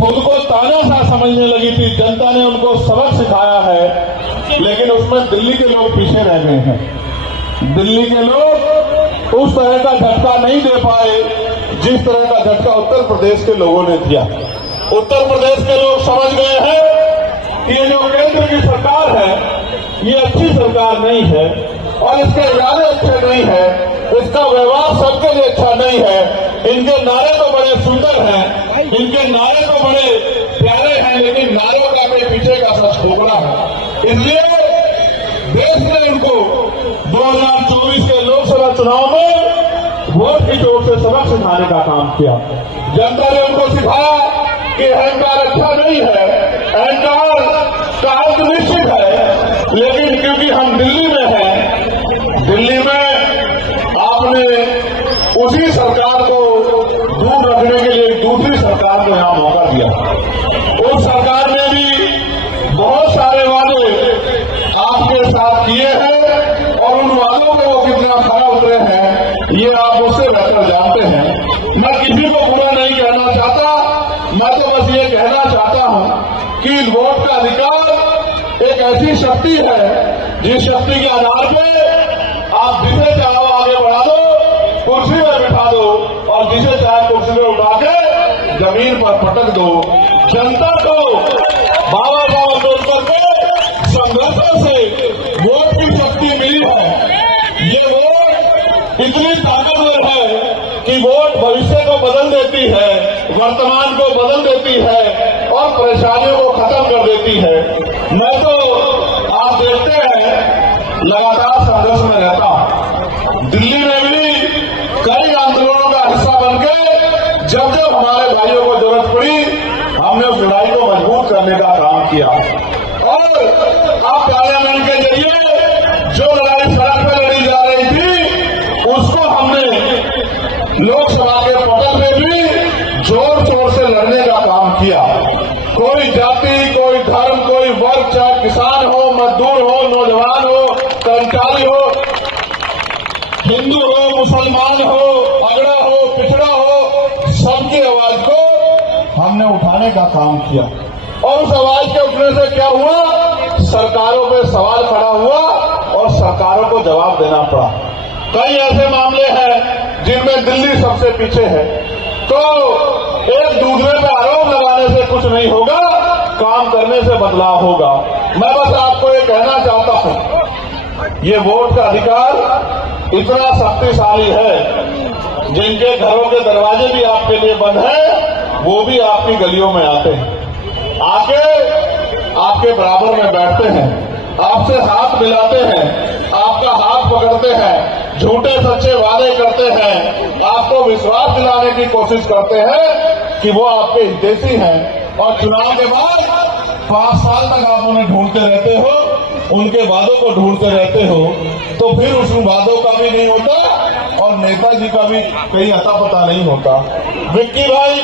खुद को तानाशाह समझने लगी थी। जनता ने उनको सबक सिखाया है, लेकिन उसमें दिल्ली के लोग पीछे रह गए हैं। दिल्ली के लोग उस तरह का झटका नहीं दे पाए जिस तरह का झटका उत्तर प्रदेश के लोगों ने दिया। उत्तर प्रदेश के लोग समझ गए हैं कि ये जो केंद्र की सरकार है ये अच्छी सरकार नहीं है और इसके इरादे अच्छे नहीं है, इसका व्यवहार सबके लिए अच्छा नहीं है। इनके नारे तो बड़े सुंदर हैं, इनके नारे तो बड़े प्यारे हैं, लेकिन नारों का भी पीछे का सच खोखला है। इसलिए देश ने इनको 2024 के लोकसभा चुनाव में वोट की चोट से सबक सिखाने का काम किया। जनता ने उनको सिखाया कि अहंकार अच्छा नहीं है, अहंकार का अंत निश्चित है, लेकिन क्योंकि हम दिल्ली में हैं, दिल्ली में आपने उसी सरकार को दूर रखने के लिए दूसरी सरकार को यहां मौका दिया। उस सरकार ने भी बहुत सारे वादे आपके साथ किए हैं और उन वादों पे वो कितना खरा उतरे हैं ये आप उससे बेहतर जानते हैं। मैं किसी को बुरा नहीं कहना चाहता, मैं तो बस ये कहना चाहता हूं कि वोट का अधिकार एक ऐसी शक्ति है जिस शक्ति के आधार पे आप जिसे चाहो आगे बढ़ा दो, कुर्सी पर बिठा दो और जिसे चाहे कुर्सी में उठा के जमीन पर पटक दो। जनता को बाबा साहब अम्बेडकर के संघर्षों से वोट की शक्ति मिली है। ये वोट इतनी ताकतवर है कि वोट भविष्य को बदल देती है, वर्तमान को बदल देती है और परेशानियों को खत्म कर देती है। मैं तो आप देखते हैं लगातार संघर्ष में रहता हूं। दिल्ली में भी कई आंदोलनों का हिस्सा बनकर जब जब हमारे भाइयों को जरूरत पड़ी हमने उस लड़ाई को मजबूत करने का काम किया और अब पार्लियामेंट के जरिए जो लड़ाई सड़क पर लड़ी जा रही थी उसको हमने लोकसभा के पटल में भी जोर शोर से लड़ने का काम किया। कोई जाति, कोई धर्म, कोई वर्ग, चाहे किसान हो, मजदूर हो, नौजवान हो, कर्मचारी हो, हिंदू हो, मुसलमान हो, अगड़ा हो, पिछड़ा हो, सबकी आवाज को हमने उठाने का काम किया। और उस आवाज के उठने से क्या हुआ, सरकारों पे सवाल खड़ा हुआ और सरकारों को जवाब देना पड़ा। कई ऐसे मामले हैं जिनमें दिल्ली सबसे पीछे है, तो एक दूसरे पे आरोप लगाने से कुछ नहीं होगा, काम करने से बदलाव होगा। मैं बस आपको ये कहना चाहता हूं, ये वोट का अधिकार इतना शक्तिशाली है, जिनके घरों के दरवाजे भी आपके लिए बंद हैं, वो भी आपकी गलियों में आते हैं, आके आपके बराबर में बैठते हैं, आपसे हाथ मिलाते हैं, आपका हाथ पकड़ते हैं, झूठे सच्चे वादे करते हैं, आपको विश्वास दिलाने की कोशिश करते हैं कि वो आपके हितैषी हैं। और चुनाव के बाद 5 साल तक आप उन्हें ढूंढते रहते हो, उनके वादों को ढूंढते रहते हो, तो फिर उस वादों का भी नहीं होता और नेताजी का भी कहीं अता पता नहीं होता। विक्की भाई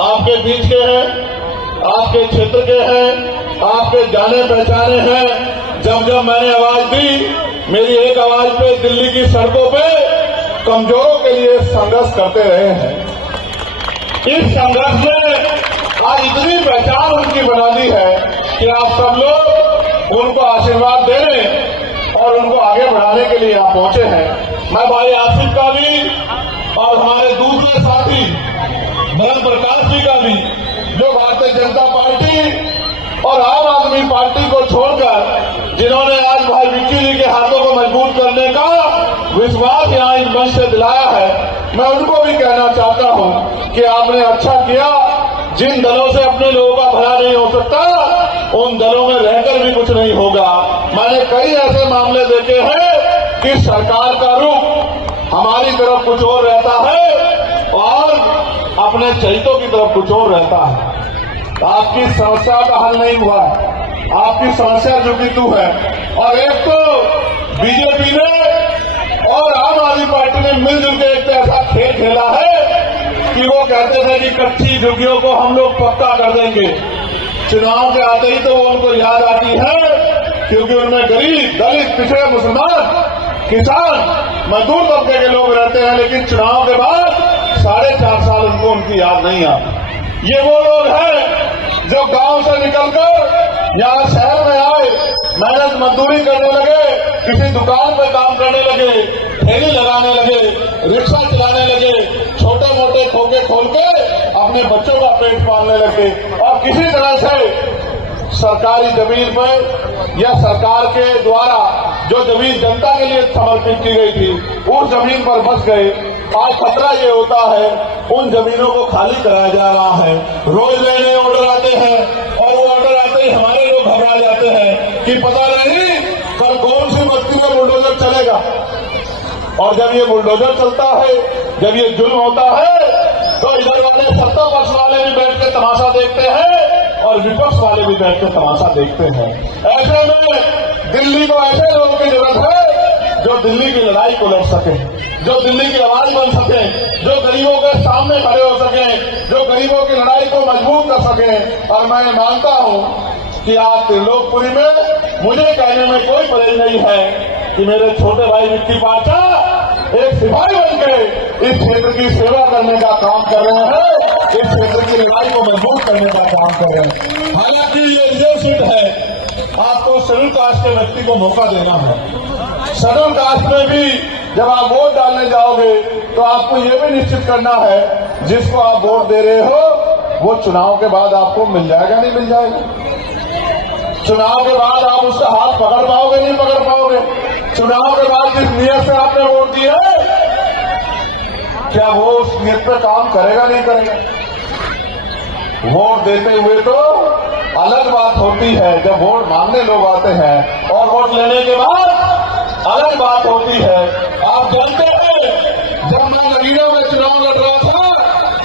आपके बीच के हैं, आपके क्षेत्र के हैं, आपके जाने पहचाने हैं। जब जब मैंने आवाज दी, मेरी एक आवाज पे दिल्ली की सड़कों पे कमजोरों के लिए संघर्ष करते रहे हैं। इस संघर्ष में आज इतनी पहचान उनकी बना दी है कि आप सब लोग उनको आशीर्वाद देने और उनको आगे बढ़ाने के लिए यहाँ पहुंचे हैं। मैं भाई आसिफ का भी और हमारे दूसरे साथी धर्म प्रकाश जी का भी, जो भारतीय जनता पार्टी और आम आदमी पार्टी को छोड़कर जिन्होंने आज भाई विक्की जी के हाथों को मजबूत करने का विश्वास यहाँ इस मंच से दिलाया है, मैं उनको भी कहना चाहता हूँ कि आपने अच्छा किया। जिन दलों से अपने लोगों का भला नहीं हो सकता, उन दलों में रहकर भी कुछ नहीं होगा। मैंने कई ऐसे मामले देखे हैं कि सरकार का रुख हमारी तरफ कुछ और रहता है और अपने चहितों की तरफ कुछ और रहता है। आपकी समस्या का हल नहीं हुआ, आपकी समस्या जो कि तू है। और एक तो बीजेपी ने और आम आदमी पार्टी ने मिलजुल के एक ऐसा खेल खेला है कि वो कहते थे कि कच्ची झुग्गियों को हम लोग पक्का कर देंगे। चुनाव के आते ही तो वो उनको याद आती है, क्योंकि उनमें गरीब, दलित, पिछड़े, मुसलमान, किसान, मजदूर तबके के लोग रहते हैं, लेकिन चुनाव के बाद 4.5 साल उनको उनकी याद नहीं आती। ये वो लोग हैं जो गांव से निकलकर यहाँ शहर में आए, मेहनत मजदूरी करने लगे, किसी दुकान पर काम करने लगे, ठेली लगाने लगे, रिक्शा चलाने लगे, छोटे मोटे खोखे खोल के अपने बच्चों का पेट पालने लगे और किसी तरह से सरकारी जमीन पर या सरकार के द्वारा जो जमीन जनता के लिए समर्पित की गई थी उस जमीन पर बस गए। आज खतरा ये होता है उन जमीनों को खाली कराया जा रहा है। रोज नए नए ऑर्डर आते हैं और वो ऑर्डर आते ही हमारे लोग घबरा जाते हैं कि पता नहीं कल कौन सी बस्ती में बुलडोजर चलेगा। और जब ये बुलडोजर चलता है, जब ये जुल्म होता है, तो इधर वाले सत्ता पक्ष वाले भी बैठ के तमाशा देखते हैं और विपक्ष वाले भी बैठ के तमाशा देखते हैं। ऐसे में दिल्ली को ऐसे लोगों की जरूरत है जो दिल्ली की लड़ाई को लड़ सके, जो दिल्ली की आवाज बन सके, जो गरीबों के सामने खड़े हो सके, जो गरीबों की लड़ाई को मजबूत कर सके। और मैं मानता हूं कि आज त्रिलोकपुरी में मुझे कहने में कोई परहेज नहीं है कि मेरे छोटे भाई विक्की पाठा एक सिपाही बनकर इस क्षेत्र की सेवा करने का काम कर रहे हैं, इस क्षेत्र की लड़ाई को मजबूत करने का काम कर रहे हैं। हालांकि ये रिजर्व सीट है, आपको शेड्यूल कास्ट के व्यक्ति को मौका देना है। शेड्यूल कास्ट में भी जब आप वोट डालने जाओगे तो आपको ये भी निश्चित करना है जिसको आप वोट दे रहे हो वो चुनाव के बाद आपको मिल जाएगा नहीं मिल जाएगा। चुनाव के बाद आप उसका हाथ पकड़ पाओगे नहीं पकड़ पाओगे। चुनाव के बाद जिस नियत से आपने वोट दिया है क्या वो उस नियत पे काम करेगा नहीं करेगा। वोट देते हुए तो अलग बात होती है, जब वोट मांगने लोग आते हैं और वोट लेने के बाद अलग बात होती है। आप जानते हैं जब मैं नगीना में चुनाव लड़ रहा था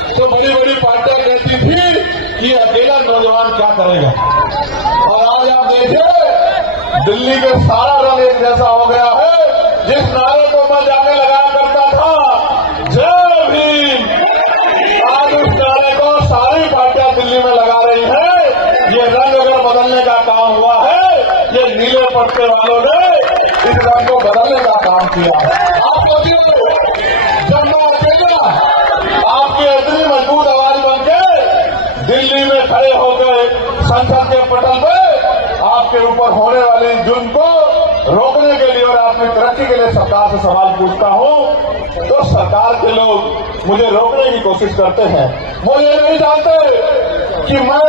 तो बड़ी बड़ी पार्टियां कहती थी कि अकेला नौजवान क्या करेगा। और आज आप देखिए दिल्ली के सारा रंग एक जैसा हो गया है। जिस नारे को मैं जाके लगाया करता था जय भीम, आज उस नारे को सारी पार्टियां दिल्ली में लगा रही है। ये रंग अगर बदलने का काम हुआ है, ये नीले पट्टे वालों ने इस रंग को बदलने का काम किया है। आप सोचिए जब मैं अकेला आपकी इतनी मजबूत आवाज बन के दिल्ली में खड़े होकर संसद के पटल पे आपके ऊपर होने वाले जुल्म को रोकने के लिए और अपनी तरक्की के लिए सरकार से सवाल पूछता हूं तो सरकार के लोग मुझे रोकने की कोशिश करते हैं। वो ये नहीं जानते कि मैं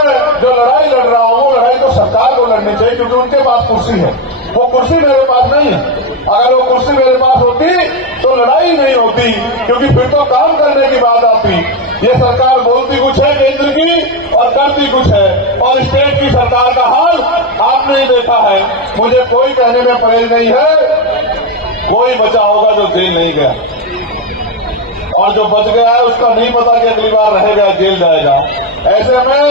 जो लड़ाई लड़ रहा हूं वो लड़ाई तो सरकार को लड़नी चाहिए क्योंकि उनके पास कुर्सी है। वो कुर्सी मेरे पास नहीं है। अगर वो कुर्सी मेरे पास होती तो लड़ाई नहीं होती क्योंकि फिर तो काम करने की बात आती। ये सरकार बोलती कुछ है केंद्र की और करती कुछ है। और स्टेट की सरकार का हाल आपने ही देखा है। मुझे कोई कहने में परहेज नहीं है कोई बचा होगा जो जेल नहीं गया और जो बच गया है उसका नहीं पता कि अगली बार रहेगा जेल जाएगा। ऐसे में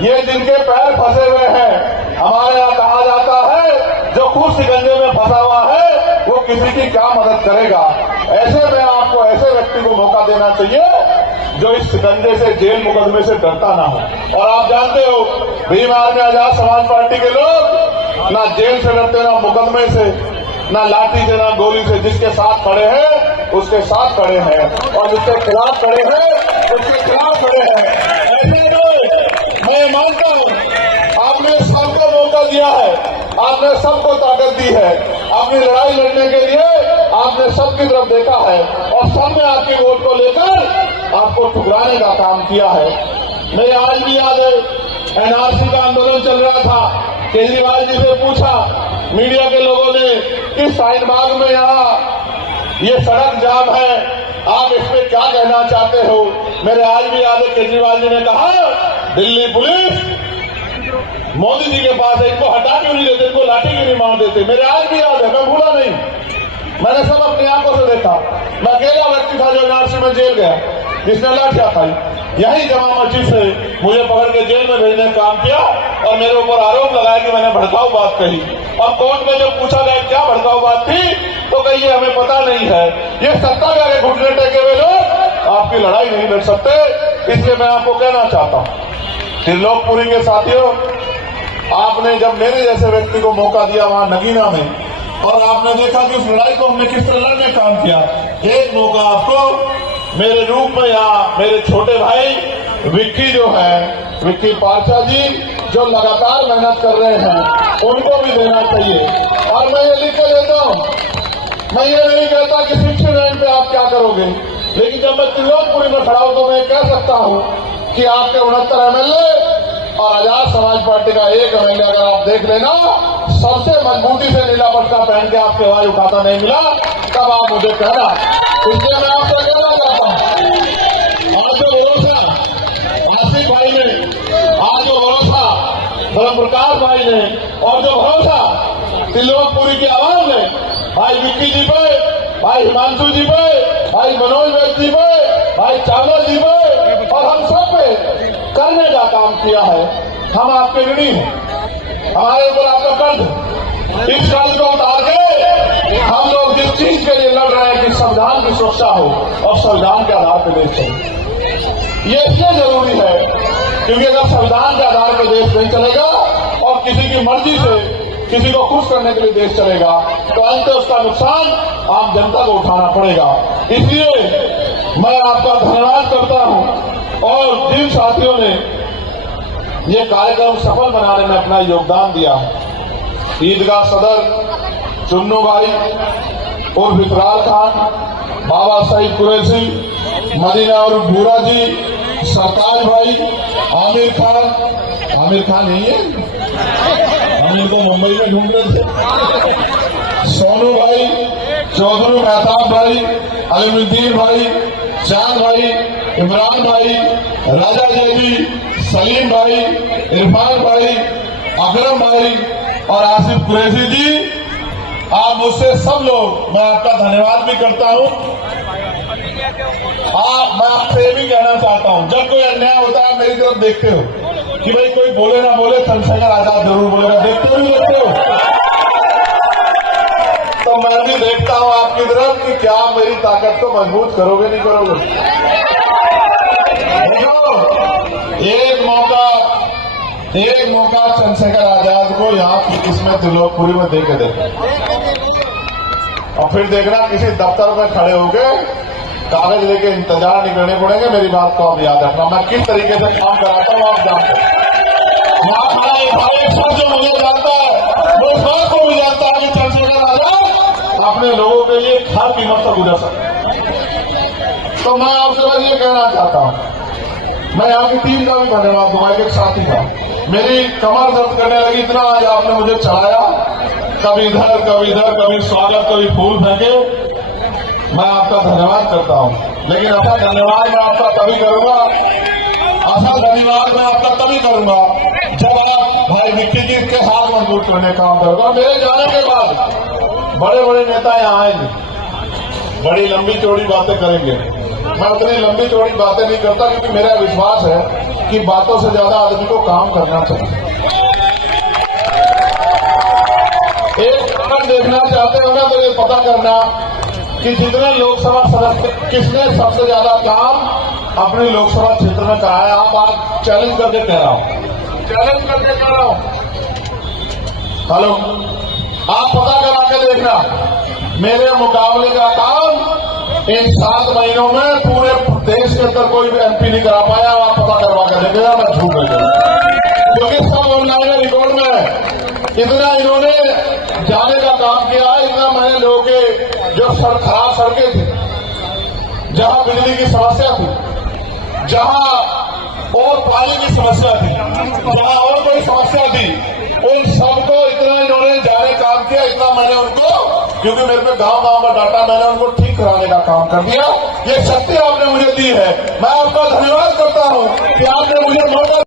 ये जिनके पैर फंसे हुए हैं, हमारे यहाँ कहा जाता है जो खुद शिकंजे में फंसा हुआ है वो किसी की क्या मदद करेगा। ऐसे में आपको ऐसे व्यक्ति को मौका देना चाहिए जो इस शिकंजे से जेल मुकदमे से डरता ना हो। और आप जानते हो भीम आर्मी आजाद समाज पार्टी के लोग ना जेल से डरते ना मुकदमे से, ना लाठी से ना गोली से। जिसके साथ खड़े हैं उसके साथ खड़े हैं और जिसके खिलाफ खड़े हैं उसके खिलाफ खड़े हैं। ऐसे में मैं मानता हूं आपने सबको मौका दिया है, आपने सबको ताकत दी है। अपनी लड़ाई लड़ने के लिए आपने सबकी तरफ देखा है और सबने आपकी वोट को लेकर आपको ठुकराने का काम किया है। मेरे आज भी याद है एनआरसी का आंदोलन चल रहा था, केजरीवाल जी से पूछा मीडिया के लोगों ने कि शाहीनबाग में यहाँ ये सड़क जाम है, आप इस पे क्या कहना चाहते हो। मेरे आज भी याद है केजरीवाल जी ने कहा दिल्ली पुलिस मोदी जी के पास है, इनको हटा क्यों नहीं देते, इनको लाठी क्यों नहीं मार देते। मेरे आज भी याद है, मैं भूला नहीं, मैंने सब अपनी आंखों से देखा। मैं अकेला व्यक्ति था जो एनआरसी में जेल गया जिसने लाठियां खाई। यही जमा मस्जिद से मुझे पकड़ के जेल में भेजने का काम किया और मेरे ऊपर आरोप लगाया कि मैंने भड़काऊ बात कही। और कोर्ट में जब पूछा गया क्या भड़काऊ बात थी तो कहिए हमें पता नहीं है। ये सत्ता के आगे घुटने टेके हुए लोग आपकी लड़ाई नहीं लड़ सकते। इसलिए मैं आपको कहना चाहता हूं त्रिलोकपुरी के साथियों, आपने जब मेरे जैसे व्यक्ति को मौका दिया वहां नगीना में और आपने देखा कि उस लड़ाई को हमने किस तरह लड़ने काम किया, एक मौका आपको मेरे रूप में या मेरे छोटे भाई विक्की जो है, विक्की पारचा जी जो लगातार मेहनत कर रहे हैं, उनको भी देना चाहिए। और मैं ये लिख के देता हूं, मैं ये नहीं कहता कि 69 पे आप क्या करोगे, लेकिन जब मैं त्रिलोकपुरी में खड़ा हूं तो मैं कह सकता हूं कि आपके 69 एमएलए और आजाद समाज पार्टी का एक एमएलए अगर आप देख लेना, सबसे मजबूती से नीला पट्टा पहन के आपके आवाज उठाता नहीं मिला, तब आप मुझे कहना। इसलिए मैं आपसे कहना चाहता हूं, आज जो भरोसा आसिफ भाई ने, आज जो भरोसा धर्म प्रकाश भाई ने, और जो भरोसा त्रिलोकपुरी की आवाज ने भाई विक्की जी पे, भाई हिमांशु जी पे, भाई मनोज वैद्य जी पे, भाई चावला जी पे और हम सब पे करने का काम किया है, हम आपके ऋणी हैं। हमारे ऊपर आपका कर्ज, इस कर्ज को उतार के हम लोग जिस चीज के लिए लड़ रहे हैं कि संविधान की सुरक्षा हो और संविधान के आधार पर देश चले। ये इसलिए जरूरी है क्योंकि अगर संविधान के आधार पर देश नहीं चलेगा और किसी की मर्जी से किसी को खुश करने के लिए देश चलेगा तो अंत उसका नुकसान आम जनता को उठाना पड़ेगा। इसलिए मैं आपका धन्यवाद करता हूं और जिन साथियों ने ये कार्यक्रम सफल बनाने में अपना योगदान दिया, ईदगाह सदर चुन्नू भाई और विकराल खान, बाबा साहिब कुरैशी, मदीना और भूरा जी, सरताज भाई, आमिर खान नहीं है, हम तो मुंबई में ढूंढ रहे थे, सोनू भाई, चौधरी मेहताब भाई, अलीमुद्दीन भाई, चांद भाई, इमरान भाई, राजा जैदी, सलीम भाई, इरफान भाई, अकरम भाई और आसिफ कुरैशी जी, आप मुझसे सब लोग, मैं आपका धन्यवाद भी करता हूं। मैं आपसे ये भी कहना चाहता हूं, जब कोई अन्याय होता है मेरी तरफ देखते हो कि भाई कोई बोले ना बोले, चंद्रशेखर आजाद जरूर बोलेगा, देखते हो। तो मैं भी देखता हूं आपकी तरफ कि क्या आप मेरी ताकत को मजबूत करोगे नहीं करोगे। एक मौका चंद्रशेखर आजाद को यहाँ की इसमें त्रिलोकपुरी में दे के देखो और फिर देखना किसी दफ्तर में खड़े होके कागज लेके इंतजार नहीं करने पड़ेंगे। मेरी बात को आप याद रखना, मैं किस तरीके से काम कराता हूँ आप जानते हैं। जो मुझे जानता है वो इस बात को भी जानता है कि चंद्रशेखर आजाद अपने लोगों के लिए हर कीमत पर गुजर सकते। तो मैं आपसे बस ये कहना चाहता हूँ, मैं यहाँ की टीम का भी धन्यवाद दूंगा, एक साथी का मेरी कमर दर्द करने लगी, इतना आज आपने मुझे चढ़ाया, कभी इधर कभी स्वागत, कभी फूल फेंके। मैं आपका धन्यवाद करता हूं, लेकिन ऐसा धन्यवाद मैं आपका तभी करूंगा, जब आप भाई विक्की जी के हाथ मजबूत करने का काम करोगे। मेरे जाने के बाद बड़े बड़े नेता यहाँ आएंगे, बड़ी लंबी चौड़ी बातें करेंगे। मैं उतनी लंबी चौड़ी बातें नहीं करता क्योंकि मेरा विश्वास है कि बातों से ज्यादा आदमी को काम करना चाहिए। एक अगर देखना चाहते हो ना तो ये पता करना कि जितने लोकसभा सदस्य किसने सबसे ज्यादा काम अपने लोकसभा क्षेत्र में कराया। आप आज चैलेंज करके कह रहा हूं, हेलो, आप पता करा के देखना मेरे मुकाबले का काम इन 7 महीनों में पूरे देश के अंदर कोई भी एमपी नहीं करा पाया। आप पता करवा के देखिएगा, मैं झूठ नहीं कहूंगा क्योंकि सब ऑनलाइन रिकॉर्ड में है। इतना इन्होंने जाने का काम किया है, इतना मैंने लोगों के जो खराब सड़कें थी, जहां बिजली की समस्या थी, जहां और पानी की समस्या थी, जहां और कोई समस्या थी, उन सबको इतना इन्होंने जाने काम किया, इतना मैंने उनको, क्योंकि मेरे पे गांव में डाटा, मैंने उनको ठीक कराने का काम कर दिया। ये शक्ति आपने मुझे दी है, मैं आपका धन्यवाद करता हूं कि आपने मुझे मौका